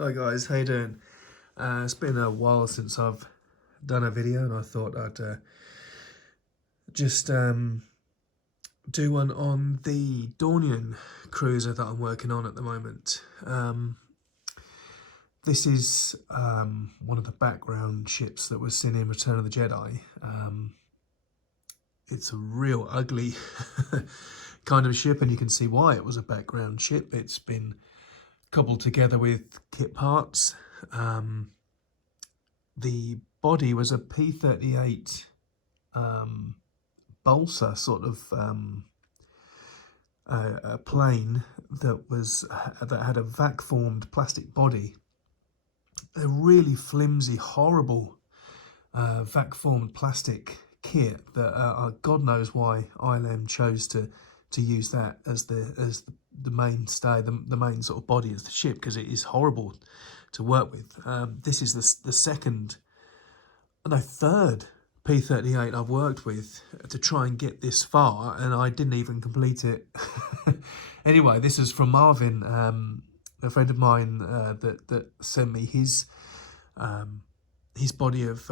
Hi guys, how you doing? It's been a while since I've done a video and I thought I'd just do one on the Dornian cruiser that I'm working on at the moment. This is one of the background ships that was seen in Return of the Jedi. It's a real ugly kind of ship, and you can see why it was a background ship. It's been cobbled together with kit parts. The body was a P-38 balsa sort of a plane that had a vac-formed plastic body. A really flimsy, horrible vac-formed plastic kit that God knows why ILM chose to use that as the mainstay, the main sort of body of the ship, because it is horrible to work with. This is the third P-38 I've worked with to try and get this far, and I didn't even complete it. Anyway, this is from Marvin, a friend of mine that sent me his body of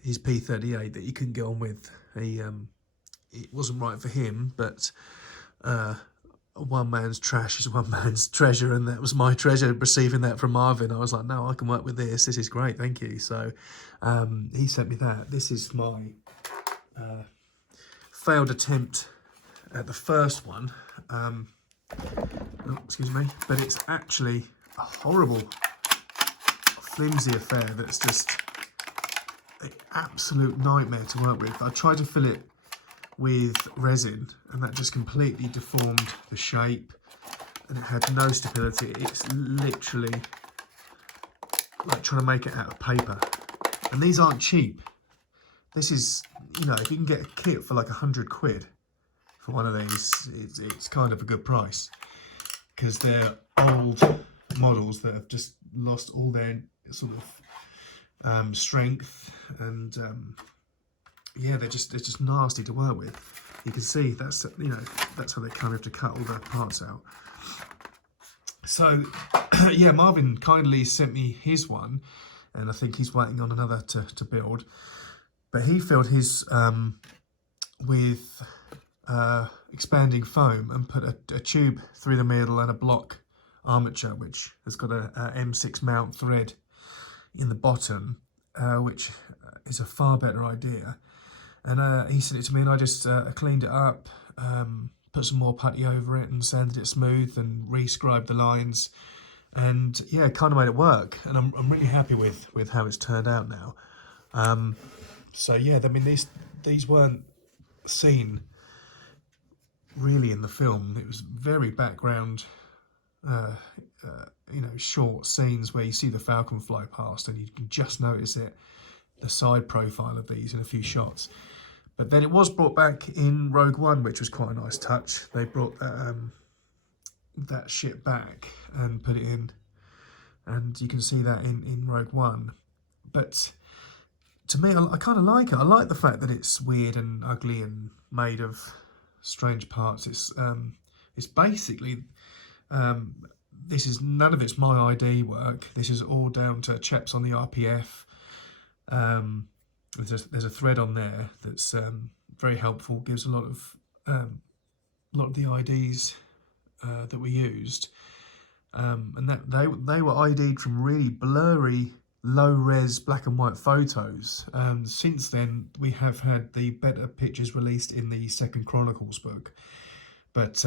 his P-38 that he couldn't get on with. It wasn't right for him, but one man's trash is one man's treasure, and that was my treasure receiving that from Marvin. I was like, no, I can work with this. This is great, thank you. So he sent me that. This is my failed attempt at the first one. Oh, excuse me, but it's actually a horrible, flimsy affair that's just an absolute nightmare to work with. I tried to fill it with resin and that just completely deformed the shape, and it had no stability. It's literally like trying to make it out of paper, and these aren't cheap. This is, you know, if you can get a kit for like 100 quid for one of these, it's kind of a good price, because they're old models that have just lost all their sort of strength, and yeah, they're just nasty to work with. You can see that's, you know, that's how they come. You have to cut all the parts out. So yeah, Marvin kindly sent me his one, and I think he's waiting on another to build. But he filled his with expanding foam and put a tube through the middle and a block armature, which has got a M6 mount thread in the bottom, which is a far better idea. And he sent it to me, and I just cleaned it up, put some more putty over it and sanded it smooth and re-scribed the lines, and yeah, kind of made it work. And I'm really happy with how it's turned out now. So yeah, I mean, these weren't seen really in the film. It was very background, you know, short scenes where you see the Falcon fly past and you can just notice it, the side profile of these in a few shots. But then it was brought back in Rogue One, which was quite a nice touch. They brought that ship back and put it in, and you can see that in Rogue One. But to me, I kind of like it. I like the fact that it's weird and ugly and made of strange parts. It's basically, this is, none of it's my ID work. This is all down to chaps on the RPF. There's a thread on there that's very helpful. Gives a lot of the IDs that we used, and that they were ID'd from really blurry, low-res black and white photos. Since then, we have had the better pictures released in the Second Chronicles book. But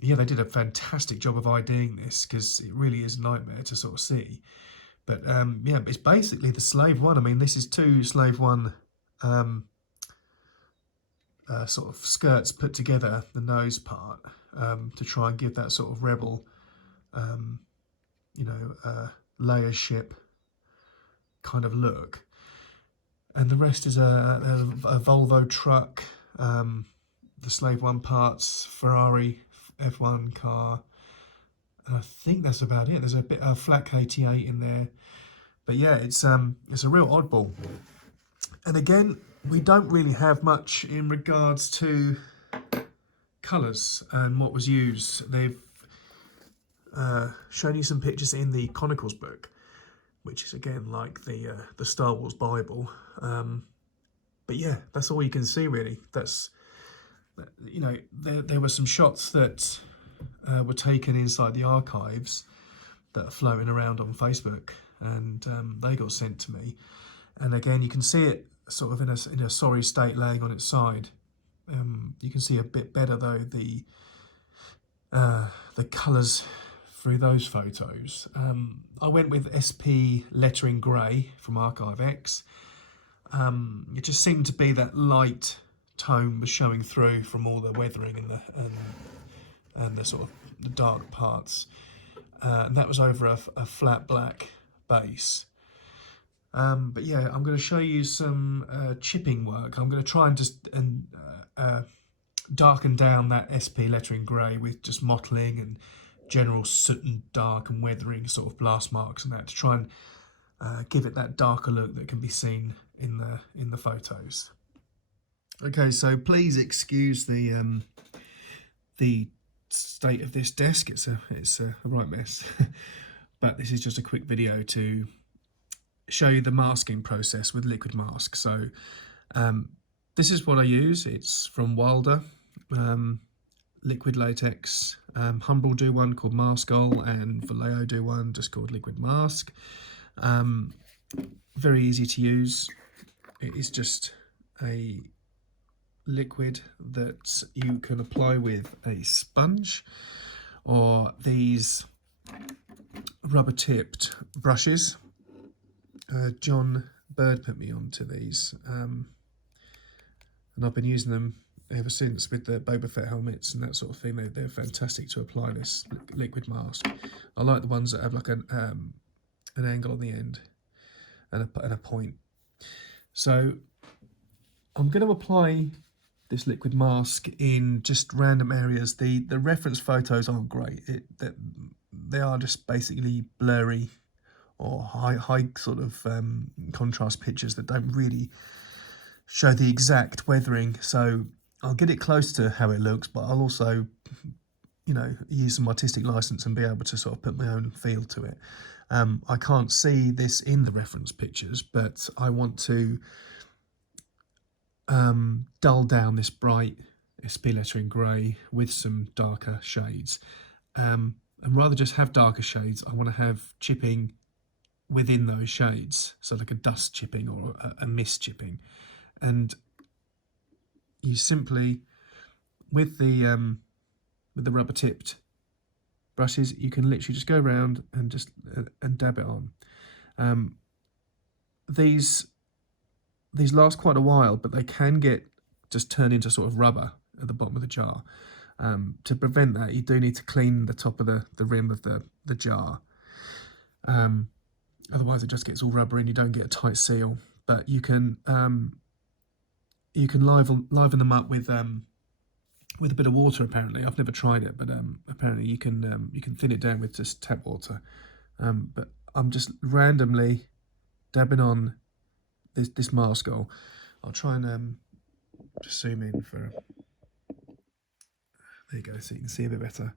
yeah, they did a fantastic job of IDing this, because it really is a nightmare to sort of see. But yeah, it's basically the Slave One. I mean, this is two Slave One sort of skirts put together, the nose part, to try and give that sort of rebel, you know, layer ship kind of look. And the rest is a Volvo truck, the Slave One parts, Ferrari F1 car. And I think that's about it. There's a bit of flat KT8 in there. But yeah, it's a real oddball. And again, we don't really have much in regards to colours and what was used. They've shown you some pictures in the Chronicles book, which is again like the Star Wars Bible. But yeah, that's all you can see really. That's, you know, there were some shots that were taken inside the archives that are floating around on Facebook, and they got sent to me. And again, you can see it sort of in a sorry state, laying on its side. You can see a bit better though the colours through those photos. I went with SP lettering grey from Archive X. It just seemed to be that light tone was showing through from all the weathering and the sort of the dark parts. And that was over a flat black base. But yeah, I'm going to show you some chipping work. I'm going to try and just darken down that SP lettering grey with just mottling and general soot and dark and weathering sort of blast marks and that, to try and give it that darker look that can be seen in the photos. Okay, so please excuse the state of this desk. It's a right mess. But this is just a quick video to show you the masking process with liquid mask. So this is what I use. It's from Wilder, liquid latex. Humbrol do one called Maskol, and Vallejo do one just called Liquid Mask. Very easy to use. It is just a liquid that you can apply with a sponge or these rubber tipped brushes. John Bird put me onto these, and I've been using them ever since with the Boba Fett helmets and that sort of thing. They're fantastic to apply this liquid mask. I like the ones that have like an angle on the end and a point. So I'm going to apply this liquid mask in just random areas. The reference photos aren't great. They are just basically blurry or high sort of contrast pictures that don't really show the exact weathering. So I'll get it close to how it looks, but I'll also, you know, use some artistic license and be able to sort of put my own feel to it. I can't see this in the reference pictures, but I want to dull down this bright SP lettering grey with some darker shades. And rather just have darker shades, I want to have chipping within those shades, so like a dust chipping or a mist chipping. And you simply, with the rubber tipped brushes, you can literally just go around and just dab it on. These last quite a while, but they can just turn into sort of rubber at the bottom of the jar. To prevent that, you do need to clean the top of the rim of the jar. Otherwise it just gets all rubbery and you don't get a tight seal. But you can liven them up with a bit of water. Apparently, I've never tried it, but apparently you can thin it down with just tap water. But I'm just randomly dabbing on this Maskol. I'll try and just zoom in for. There you go, so you can see a bit better.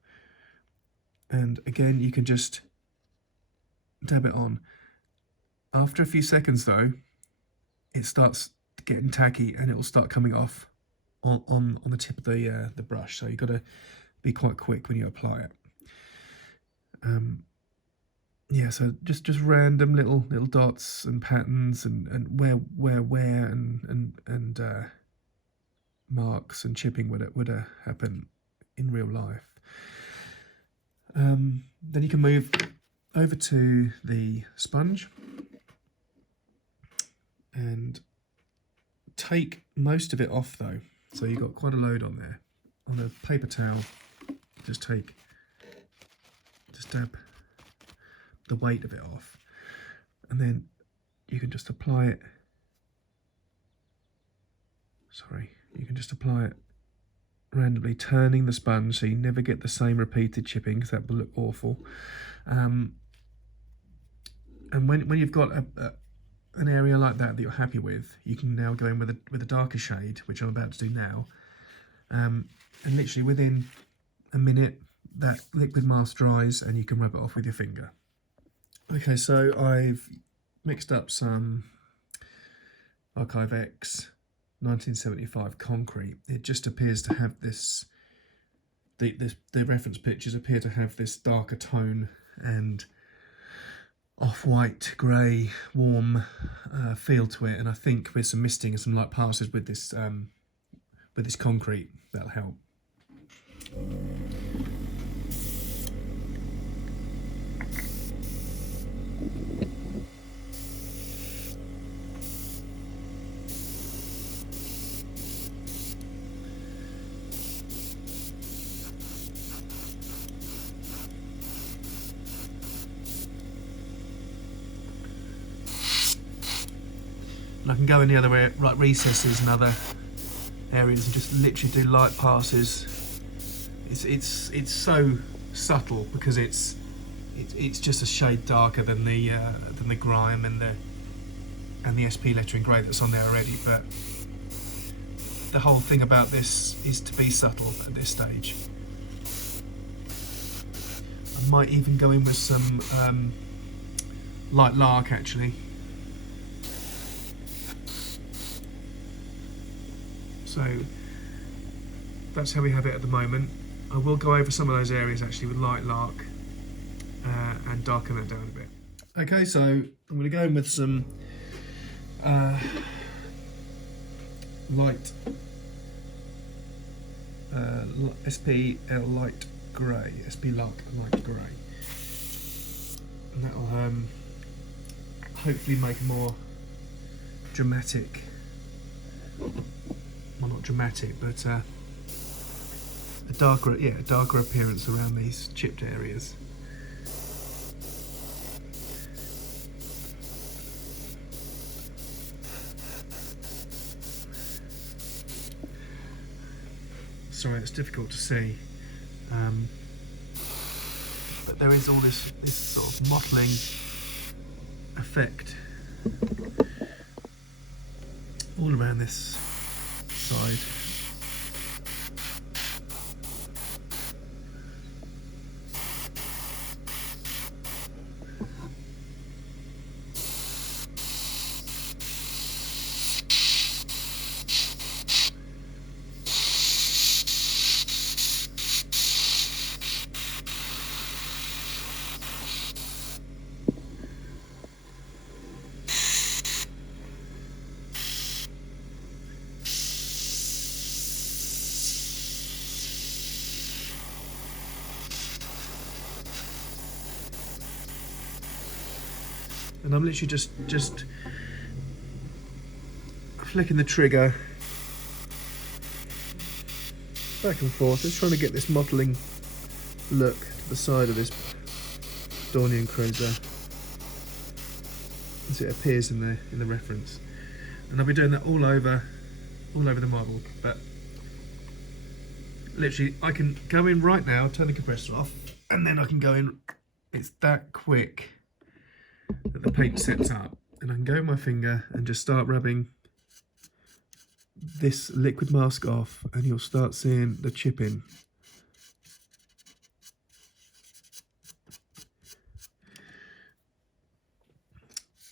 And again, you can just dab it on. After a few seconds, though, it starts getting tacky and it will start coming off on the tip of the brush. So you've got to be quite quick when you apply it. Yeah, so just random little dots and patterns and where and marks and chipping would happen in real life. Then you can move over to the sponge and take most of it off though. So you've got quite a load on there. On a paper towel, just dab the weight of it off, and then you can just apply it. You can just apply it randomly, turning the sponge so you never get the same repeated chipping, because that will look awful. And when you've got an area like that you're happy with, you can now go in with a darker shade, which I'm about to do now. And literally within a minute, that liquid mask dries and you can rub it off with your finger. Okay, so I've mixed up some Archive X 1975 concrete. It just appears to have this, the reference pictures appear to have this darker tone and off-white, grey, warm feel to it, and I think with some misting and some light passes with this concrete, that'll help. And I can go in the other way, like recesses and other areas, and just literally do light passes. It's so subtle because it's just a shade darker than the grime and the SP lettering grey that's on there already. But the whole thing about this is to be subtle at this stage. I might even go in with some light lark actually. So that's how we have it at the moment. I will go over some of those areas actually with light lark and darken that down a bit. Okay, so I'm going to go in with some light SPL light grey, SP lark light grey, and that'll hopefully make a more dramatic, well, not dramatic, but a darker appearance around these chipped areas. Sorry, it's difficult to see, but there is all this sort of mottling effect all around this side. And I'm literally just flicking the trigger back and forth, just trying to get this modelling look to the side of this Dornian cruiser as it appears in the reference. And I'll be doing that all over the model. But literally, I can go in right now, turn the compressor off, and then I can go in. It's that quick that the paint sets up, and I can go with my finger and just start rubbing this liquid mask off, and you'll start seeing the chipping.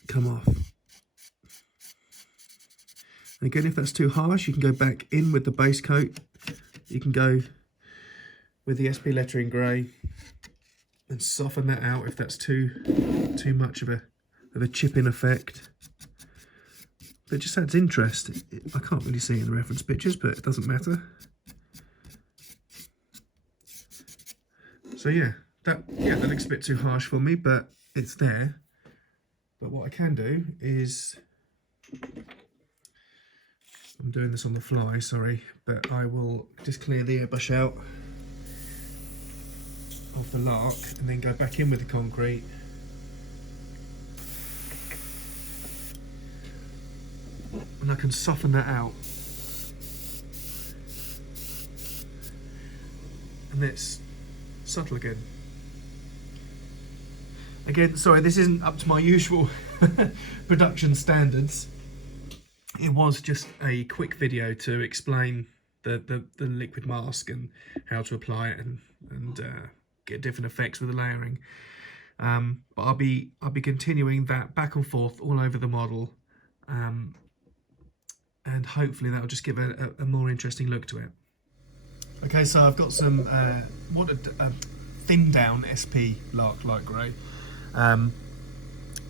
Come off. And again, if that's too harsh, you can go back in with the base coat. You can go with the SP lettering grey and soften that out if that's too much of a chipping effect. But it just adds interest. I can't really see it in the reference pictures, but it doesn't matter. So yeah, that looks a bit too harsh for me, but it's there. But what I can do is, I'm doing this on the fly, sorry, but I will just clear the airbrush out of the lark and then go back in with the concrete. And I can soften that out. And it's subtle again. Again, sorry, this isn't up to my usual production standards. It was just a quick video to explain the liquid mask and how to apply it and and get different effects with the layering. But I'll be continuing that back and forth all over the model, and hopefully that'll just give a more interesting look to it. Okay, so I've got some thin down SP Lark Light Grey, and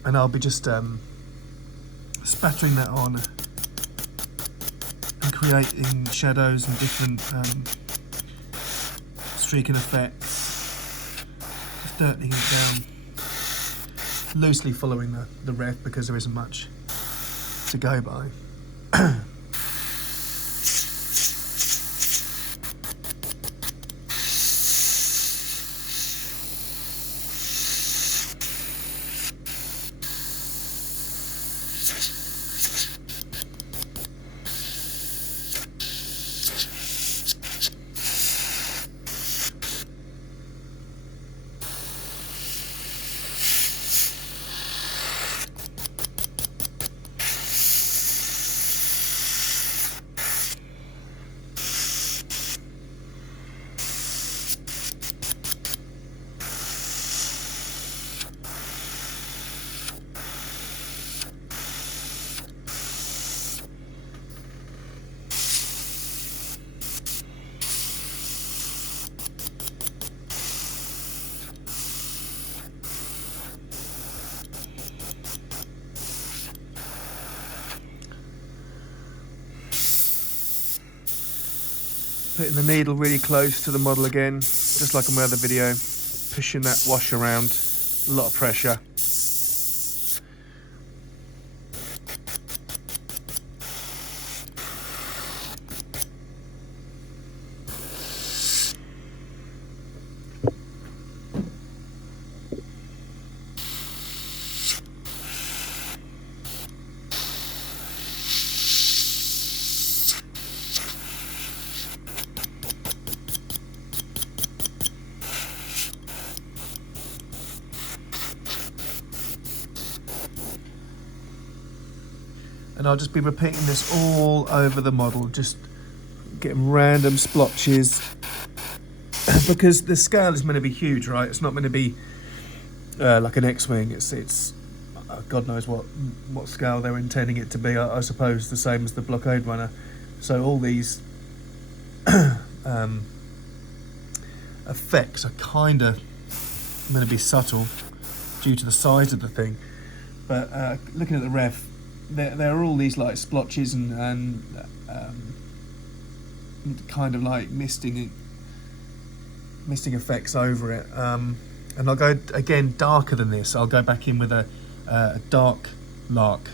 I'll be just spattering that on and creating shadows and different streaking effects, just dirtying it down, loosely following the ref because there isn't much to go by. Putting the needle really close to the model again, just like in my other video, pushing that wash around, a lot of pressure. And I'll just be repeating this all over the model, just getting random splotches, because the scale is meant to be huge, right? It's not meant to be like an X-Wing. It's God knows what scale they're intending it to be. I suppose the same as the Blockade Runner. So all these effects are kind of going to be subtle due to the size of the thing. But looking at the ref, there are all these like splotches and kind of like misting effects over it. And I'll go again darker than this. I'll go back in with a dark Lark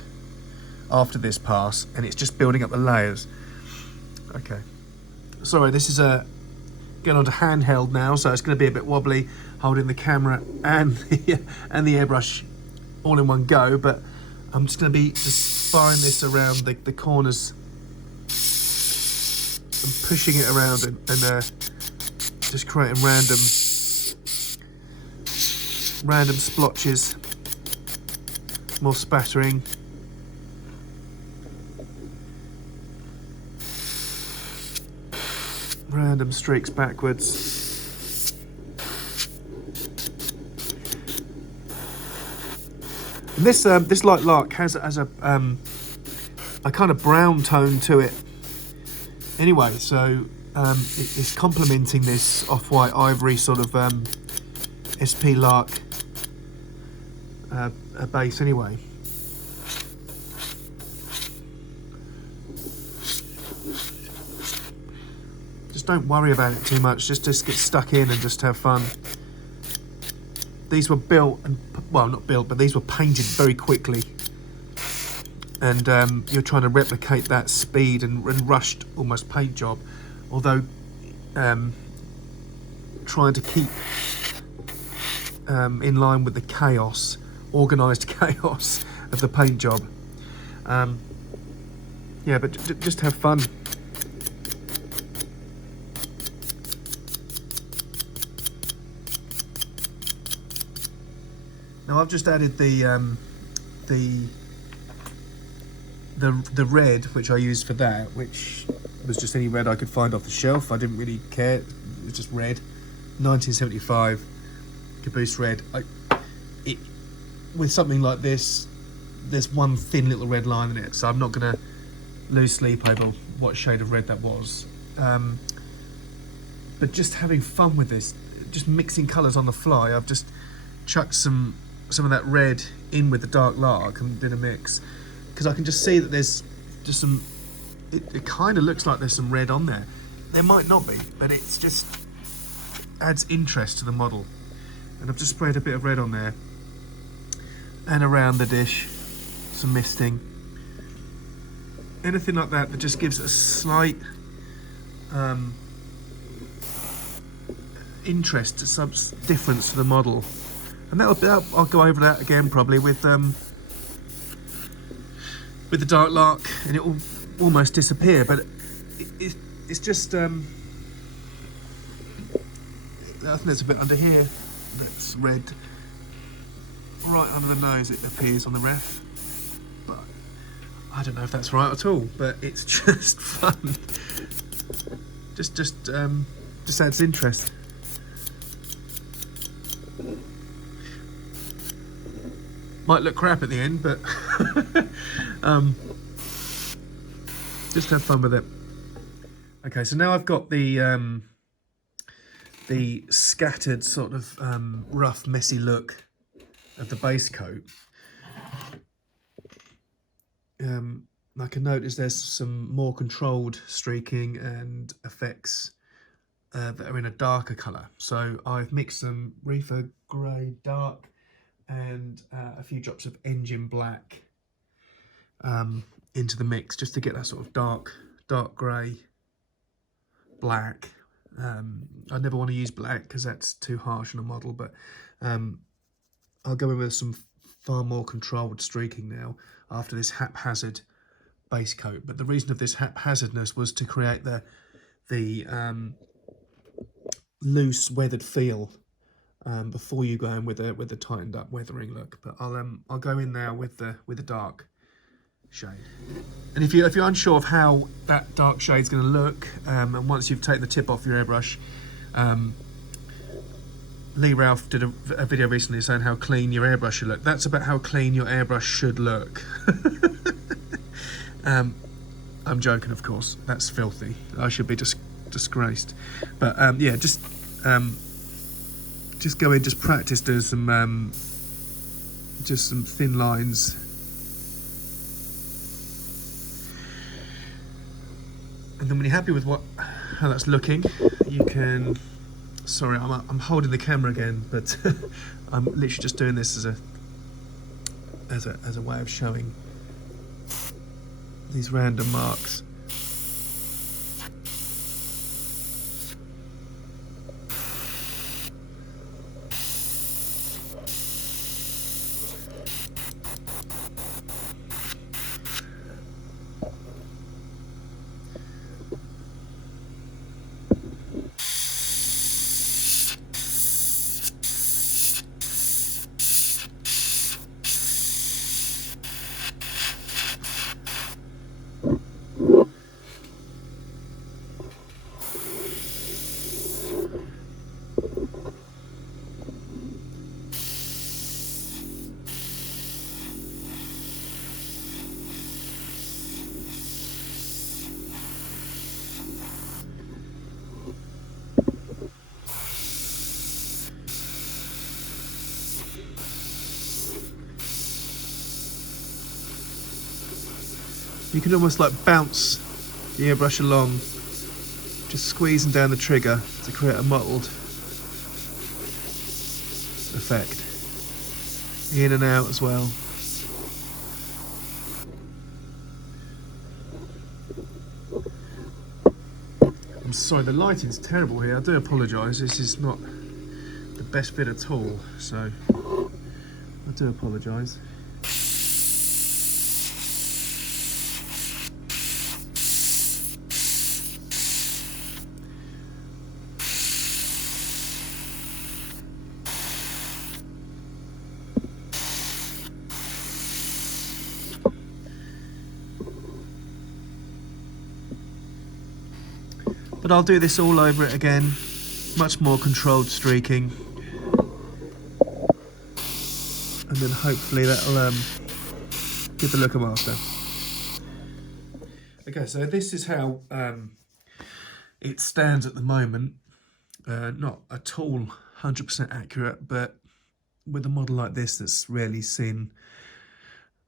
after this pass, and it's just building up the layers. Okay. Sorry, this is getting onto handheld now, so it's going to be a bit wobbly holding the camera and the airbrush all in one go, but I'm just going to be just firing this around the corners and pushing it around and just creating random splotches, more spattering. Random streaks backwards. And this light Lark has a kind of brown tone to it. Anyway, so it's complementing this off-white ivory sort of SP Lark base anyway. Just don't worry about it too much. Just get stuck in and just have fun. These were built, and well, not built, but these were painted very quickly. And you're trying to replicate that speed and rushed almost paint job, although trying to keep in line with the chaos, organised chaos of the paint job. Yeah, but just have fun. Now I've just added the red, which I used for that, which was just any red I could find off the shelf. I didn't really care. It was just red, 1975 Caboose red. With something like this, there's one thin little red line in it, so I'm not going to lose sleep over what shade of red that was. But just having fun with this, just mixing colours on the fly. I've just chucked some of that red in with the dark lark and did a mix, because I can just see that there's just some, it kind of looks like there's some red on there. There might not be, but it's just adds interest to the model. And I've just sprayed a bit of red on there and around the dish, some misting, anything like that just gives a slight interest, some difference to the model. And I'll go over that again probably with the dark lark, and it will almost disappear, but it's just I think there's a bit under here that's red, right under the nose it appears on the ref, but I don't know if that's right at all, but it's just fun. Just adds interest. Might look crap at the end, but just have fun with it. Okay, so now I've got the scattered sort of rough, messy look of the base coat. I can notice there's some more controlled streaking and effects that are in a darker colour. So I've mixed some Reefer Grey Dark and a few drops of Engine Black into the mix, just to get that sort of dark grey, black. I never want to use black because that's too harsh on a model, but I'll go in with some far more controlled streaking now after this haphazard base coat. But the reason of this haphazardness was to create the loose weathered feel before you go in with a tightened up weathering look. But I'll go in now with the dark shade. And if you're unsure of how that dark shade's going to look, and once you've taken the tip off your airbrush, Lee Ralph did a video recently saying how clean your airbrush should look. That's about how clean your airbrush should look. I'm joking, of course. That's filthy. I should be disgraced. But yeah, just go in, just practice doing some thin lines. And then when you're happy with how that's looking, you can. Sorry, I'm holding the camera again, but I'm literally just doing this as a way of showing these random marks. You can almost like bounce the airbrush along, just squeezing down the trigger to create a mottled effect. In and out as well. I'm sorry, the lighting's terrible here. I do apologise. This is not the best bit at all, so I do apologise. But I'll do this all over it again much more controlled streaking, and then hopefully that'll give the look I'm after. Okay, so this is how it stands at the moment. Not at all 100% accurate, but with a model like this that's rarely seen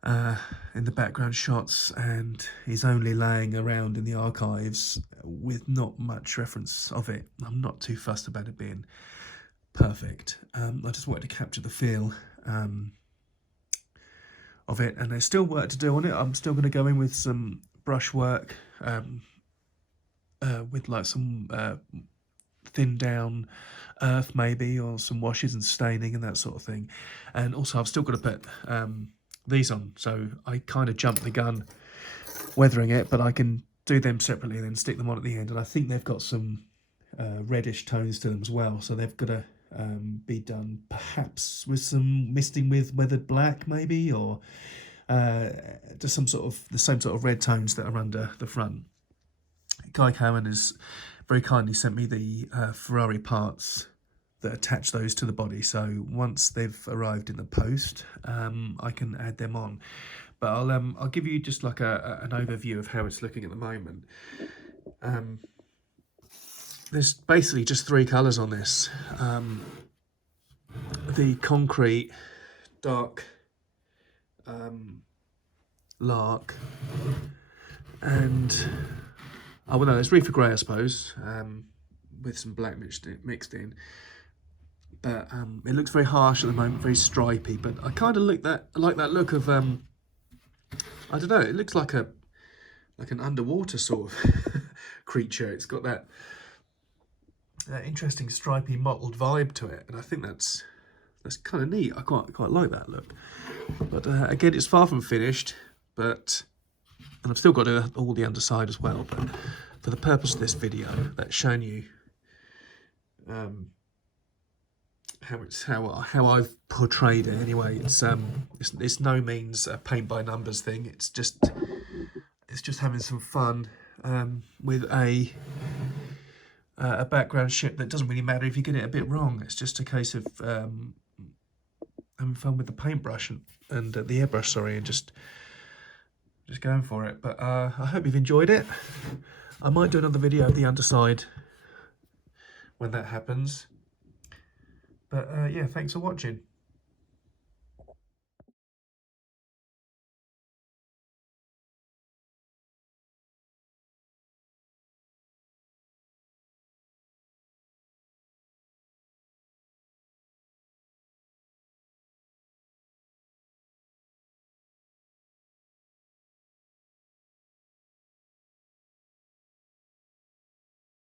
in the background shots and is only laying around in the archives with not much reference of it, I'm not too fussed about it being perfect. I just wanted to capture the feel of it, and there's still work to do on it. I'm still going to go in with some brushwork, with like some thin down earth maybe, or some washes and staining and that sort of thing. And also I've still got to put these on, so I kind of jumped the gun weathering it, but I can do them separately and then stick them on at the end. And I think they've got some reddish tones to them as well, so they've got to be done perhaps with some misting with weathered black maybe, or just some sort of the same sort of red tones that are under the front. Guy Cowan has very kindly sent me the Ferrari parts that attach those to the body, so once they've arrived in the post, I can add them on. But I'll give you just like an overview of how it's looking at the moment. There's basically just 3 colours on this. The concrete, dark, lark, and oh well, no, it's Reefer Grey, I suppose, with some black mixed in. But it looks very harsh at the moment, very stripy. But I kind of like that look of I don't know. It looks like an underwater sort of creature. It's got that interesting stripy mottled vibe to it, and I think that's kind of neat. I quite like that look. But again, it's far from finished. And I've still got all the underside as well. But for the purpose of this video, that's shown you how I've portrayed it. Anyway, it's no means a paint by numbers thing. It's just having some fun with a background ship that doesn't really matter if you get it a bit wrong. It's just a case of having fun with the paintbrush and the airbrush, sorry, and just going for it. But I hope you've enjoyed it. I might do another video of the underside when that happens. But yeah, thanks for watching.